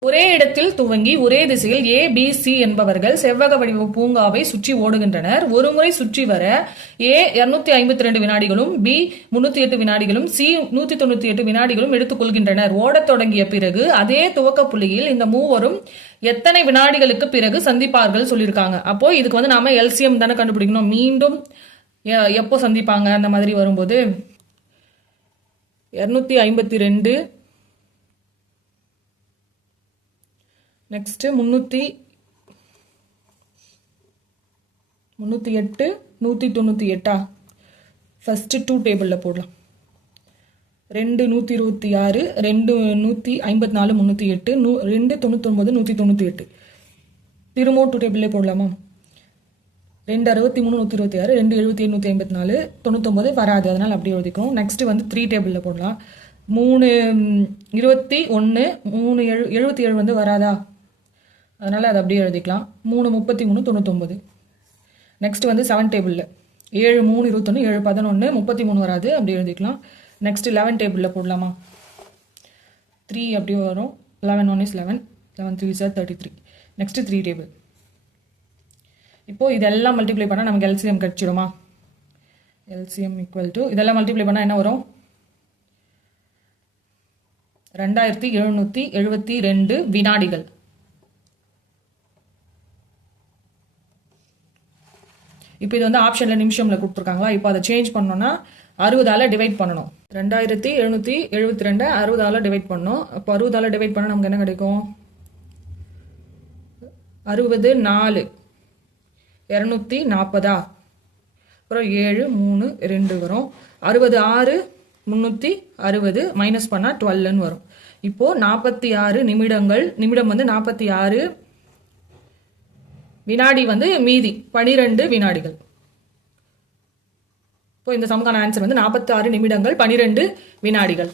ஒரே இடத்தில் துவங்கி ஒரே திசையில் ஏ பி சி என்பவர்கள் செவ்வக வடிவ பூங்காவை சுற்றி ஓடுகின்றனர். ஒருமுறை சுற்றி வர ஏ 252 ஐம்பத்தி ரெண்டு வினாடிகளும் பி முன்னூத்தி எட்டு வினாடிகளும் சி நூத்தி தொண்ணூத்தி எட்டு வினாடிகளும் எடுத்துக்கொள்கின்றனர் ஓடத் தொடங்கிய பிறகு அதே துவக்க புள்ளியில் இந்த மூவரும் எத்தனை வினாடிகளுக்கு பிறகு சந்திப்பார்கள் சொல்லியிருக்காங்க. அப்போ இதுக்கு வந்து நாம எல்சிஎம் தானே கண்டுபிடிக்கணும். மீண்டும் எ- எப்போ சந்திப்பாங்க? அந்த மாதிரி வரும்போது. இருநூத்தி ஐம்பத்தி ரெண்டு நெக்ஸ்ட்டு முந்நூற்றி முந்நூற்றி எட்டு நூற்றி தொண்ணூற்றி எட்டா? ஃபஸ்ட்டு டூ டேபிளில் போடலாம். ரெண்டு நூற்றி இருபத்தி ஆறு ரெண்டு நூற்றி ஐம்பத்தி நாலு முந்நூற்றி எட்டு நூ ரெண்டு தொண்ணூத்தொம்பது நூற்றி தொண்ணூற்றி எட்டு. திரும்பவும் டூ டேபிளே போடலாமா? ரெண்டு அறுபத்தி மூணு நூற்றி இருபத்தி ஆறு ரெண்டு எழுபத்தி ஏழு நூற்றி ஐம்பத்தி நாலு தொண்ணூத்தொம்பது வராது. அதனால் அப்படியே எழுதிக்கணும். நெக்ஸ்ட்டு வந்து த்ரீ டேபிளில் போடலாம். மூணு இருபத்தி ஒன்று மூணு எழு எழுபத்தி ஏழு வந்து வராதா? அதனால் அதை அப்படியே எழுதிக்கலாம். மூணு முப்பத்தி மூணு தொண்ணூத்தொம்பது நெக்ஸ்ட் வந்து செவன் டேபிளில் ஏழு மூணு இருபத்தொன்று ஏழு பதினொன்று முப்பத்தி மூணு வராது. அப்படி எழுதிக்கலாம். நெக்ஸ்ட் லெவன் டேபிளில் போடலாமா? த்ரீ அப்படியே வரும். Eleven one is eleven eleven three sir thirty three next three table இப்போது இதெல்லாம் மல்டிப்ளை பண்ணால் நமக்கு எல்சிஎம் கிடச்சிடுமா? எல்சிஎம் ஈக்குவல் டு இதெல்லாம் மல்டிப்ளை பண்ணால் என்ன வரும்? ரெண்டாயிரத்தி எழுநூற்றி எழுபத்தி ரெண்டு வினாடிகள். இப்போ இது வந்து ஆப்ஷனில் நிமிஷமில் கொடுத்துருக்காங்களா? இப்போ அதை சேஞ்ச் பண்ணோன்னா அறுபதால டிவைட் பண்ணணும். ரெண்டாயிரத்தி எழுநூற்றி எழுபத்தி ரெண்டை அறுபதால டிவைட் பண்ணணும் அப்போ அறுபதால டிவைட் பண்ணால் நமக்கு என்ன கிடைக்கும்? அறுபது நாலு. இரநூத்தி நாற்பதா அப்புறம் ஏழு மூணு ரெண்டு வரும். அறுபது ஆறு முந்நூற்றி அறுபது மைனஸ் பண்ணால் டுவெல்லுன்னு வரும். இப்போது நாற்பத்தி ஆறு நிமிடங்கள் நிமிடம் வந்து நாற்பத்தி ஆறு வினாடி வந்து மீதி பனிரெண்டு வினாடிகள். இப்போ இந்த சமக்கான ஆன்சர் வந்து நாற்பத்தி ஆறு நிமிடங்கள் பனிரெண்டு வினாடிகள்.